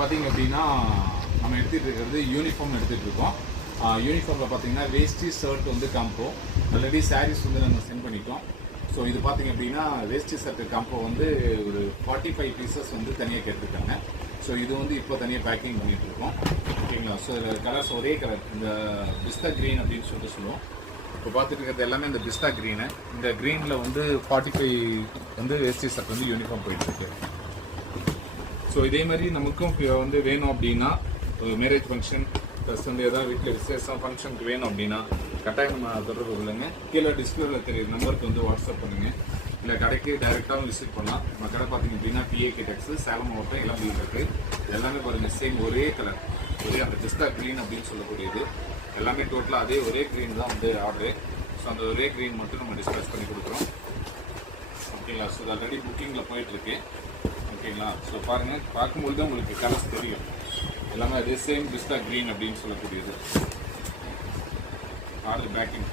பார்த்தீங்க அப்படின்னா நம்ம எடுத்துகிட்டு இருக்கிறது யூனிஃபார்ம் எடுத்துகிட்டு இருக்கோம். யூனிஃபார்மில் பார்த்தீங்கன்னா வேஷ்டி ஷர்ட் வந்து காம்போ, ஆல்ரெடி சாரீஸ் வந்து நம்ம சென்ட் பண்ணிட்டோம். ஸோ இது பார்த்தீங்க அப்படின்னா வேஷ்டி ஷர்ட் காம்போ வந்து ஒரு 45 பீசஸ் வந்து தனியாக கேட்டிருக்காங்க. ஸோ இது வந்து இப்போ தனியாக பேக்கிங் பண்ணிகிட்டு இருக்கோம். ஓகேங்களா? ஸோ இதில் கலர்ஸ் ஒரே கலர், இந்த பிஸ்தா க்ரீன் அப்படின்னு சொல்லிட்டு சொல்லுவோம். இப்போ பார்த்துட்டு இருக்கிறது எல்லாமே இந்த பிஸ்தா க்ரீனு. இந்த க்ரீனில் வந்து 45 வந்து வேஷ்டி ஷர்ட் வந்து யூனிஃபார்ம் போயிட்டுருக்கு. ஸோ இதே மாதிரி நமக்கும் வந்து வேணும் அப்படின்னா ஒரு மேரேஜ் ஃபங்க்ஷன் ப்ளஸ் வந்து ஏதாவது வீட்டில் விசேஷம் ஃபங்க்ஷனுக்கு வேணும் அப்படின்னா கட்டாயம் நம்ம தொடர்பு கொள்ளுங்க. கீழே டிஸ்பிளேல தெரியுற நம்பருக்கு வந்து வாட்ஸ்அப் பண்ணுங்கள். இல்லை கடைக்கு டைரெக்டாகவும் விசிட் பண்ணலாம். நம்ம கடை பார்த்தீங்க அப்படின்னா பிஏகே டெக்ஸ், சேலம் மாவட்டம், இளம்பியில் இருக்குது. எல்லாமே பாருங்கள் சேம் ஒரே கலர், ஒரே அந்த பிஸ்தா க்ரீன் அப்படின்னு சொல்லக்கூடியது. எல்லாமே டோட்டலாக அதே ஒரே க்ரீன் தான் வந்து ஆர்டரு. ஸோ அந்த ஒரே க்ரீன் மட்டும் நம்ம டிஸ்பேச் பண்ணி கொடுக்குறோம். ஓகேங்களா? ஸோ இது ஆல்ரெடி புக்கிங்கில் போயிட்டுருக்கு. ஓகேங்களா? ஸோ பாருங்கள், பார்க்கும்போது தான் உங்களுக்கு கலர்ஸ் தெரியும். எல்லாமே அதே சேம் பிஸ்தா க்ரீன் அப்படின்னு சொல்லக்கூடியது. Order packing